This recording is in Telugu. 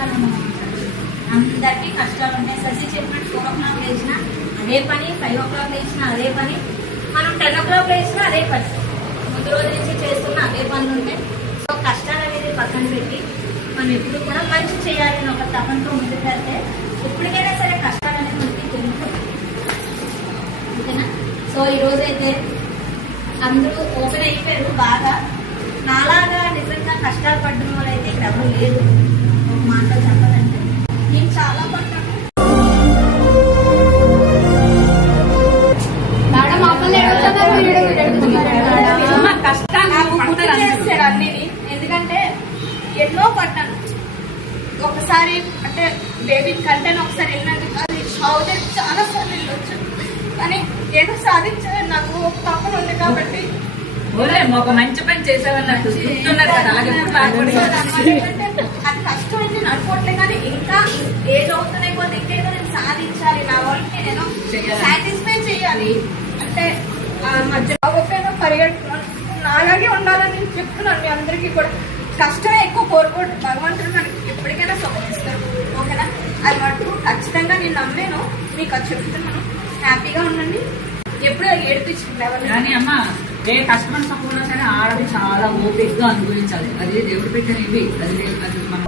కష్టాలు అందరికీ కష్టాలు ఉంటాయి. ససి చెప్పినట్టు 4 o'clock లేచినా అదే పని, 5 o'clock లేచినా అదే పని, మనం 10 o'clock లేచినా అదే పని, ముందు రోజు నుంచి చేస్తున్న అదే పనులు ఉంటాయి. సో కష్టాలు అనేది పక్కన పెట్టి మనం ఎప్పుడు కూడా మంచి చేయాలని ఒక తపంతో ముందుకు వెళ్తే ఎప్పటికైనా సరే కష్టాలు అనేది మనకి తెలియదు. ఓకేనా? సో ఈరోజైతే అందరూ ఓపెన్ అయిపోయారు బాగా. నాలాగా నిజంగా కష్టాలు పడ్డం వల్ల అయితే ఇక్కడ ఎవరు లేదు. ఒక మాటలో చెప్పాలంటే నేను చాలా పడ్డాను. ఎందుకంటే ఎన్నో పడ్డాను. ఒకసారి అంటే బేబీ కంటే ఒకసారి వెళ్ళినందుకు అది షావుతే చాలా సార్లు వెళ్ళొచ్చు, కానీ ఏదో సాధించాలని నాకు ఒక తప్పన ఉంది. కాబట్టి ఒక మంచి పని చేసేవాళ్ళు అది కష్టమైంది అనుకోవట్లే, కానీ ఇంకా ఏదో అవుతున్నాయి పోతే ఇంకేదో నేను సాధించాలి, నా వాళ్ళకి నేను సాటిస్ఫై చేయాలి అంటే మధ్య పరిగెడుతున్నాను. నాలాగే ఉండాలని నేను చెప్తున్నాను మీ అందరికీ కూడా. కష్టమే ఎక్కువ కోరుకోవడం, భగవంతుడు మనకి ఎప్పటికైనా సమర్థిస్తాడు. ఓకేనా? అది మటుకు ఖచ్చితంగా నేను నమ్మాను, మీకు అది చెప్తున్నాను. హ్యాపీగా ఉండండి, ఎప్పుడూ ఏడిపించండి ఎవరిని. కానీ అమ్మ ఏ కష్టమైన సంపూర్ణ సరే ఆడది చాలా ఓపికగా అనుభవించాలి. అది దేవుడు పెట్టిన ఇది, అది మనం